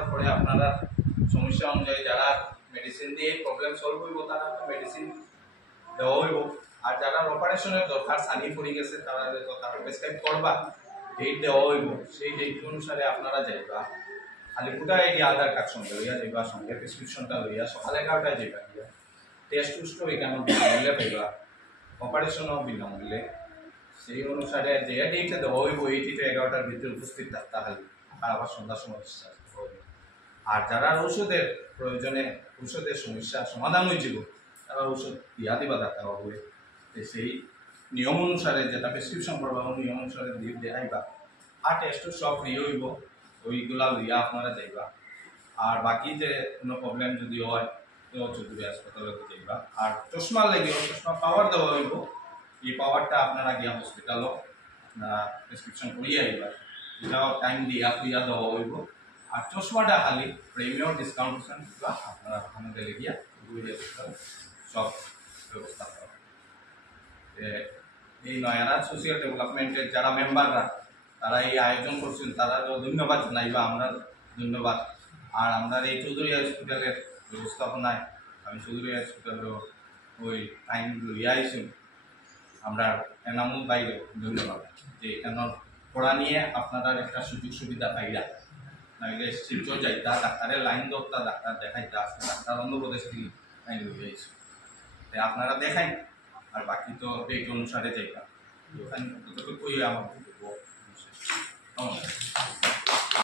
করার পরে আপনারা সমস্যা অনুযায়ী যারা মেডিসিন দিয়ে প্রবলেম সলভ হইব তারা তো মেডিসিন দেওয়া হইব, আর যারা অপারেশনের দরকার সানি পড়ে গেছে তারা তো তারা প্রেসক্রাইব করবা, ডেট দেওয়া হইব, সেই ডেট অনুসারে আপনারা যাইবা। খালি কোথায় গিয়ে আধার কার্ড সঙ্গে লইয়া যাইবা, সঙ্গে প্রেসক্রিপশনটা লইয়া সকাল 11টায় যাইবা গিয়া টেস্ট টুস্ট এখানে বিনামূল্যে পাইবা, অপারেশনও বিনামূল্যে। সেই অনুসারে যে ডেটে দেওয়া হইব এই ডেটে 11টার ভিতরে উপস্থিত থাকতে খালি, আর আবার সন্ধ্যার সময় ডিসচার্জ হবে। আর যারা ওষুধের প্রয়োজনে ওষুধের সমস্যা সমাধান হয়েছিল তারা ওষুধ দিয়া দিবা দেখা হবে, সেই নিয়ম অনুসারে যেটা প্রেসক্রিপশন করবা নিয়ম অনুসারে দিয়ে দেখাইবা। আর টেস্ট সব ফ্রি হইব, ওইগুলা লইয়া আপনারা যাইবা। আর বাকি যে কোনো প্রবলেম যদি হয় তো চৌধুরী হাসপাতালে যাইবা। আর চশমা লেগেও চশমা পাওয়ার দেওয়া হইব, এই পাওয়ারটা আপনারা গিয়া হসপিটালও আপনারা প্রেসক্রিপশন করিয়ে আইবা, এটাও টাইম দিয়া খুইয়া দেওয়া হইব। আর চশমাটা খালি প্রিমিয়াম ডিসকাউন্ট বা আপনারা ওখানে গেলে গিয়া সব ব্যবস্থা করা। এই নয়ারাজ সোশিয়াল ডেভেলপমেন্টের যারা মেম্বাররা তারা এই আয়োজন করছেন তারা ধন্যবাদ জানাইবা, আমরা ধন্যবাদ। আর আমরা এই চৌধুরী হসপিটালের ব্যবস্থাপনায় আমি চৌধুরী হসপিটালের ওই টাইম লইয়া আইসুন আমরা এনামুল বাইরে ধন্যবাদ যে এখানে পড়া নিয়ে আপনারা একটা সুযোগ সুবিধা পাইলা, নাইলে শিলচর যাইতা ডাক্তারের লাইন ধরতা ডাক্তার দেখাইতা, আসতে ডাক্তার অন্ধ্রপ্রদেশ থেকে লাইন লইয়া আইসু, আপনারা দেখাই। আর বাকি তো ডেট অনুসারে যাইবা, ওখানে আমার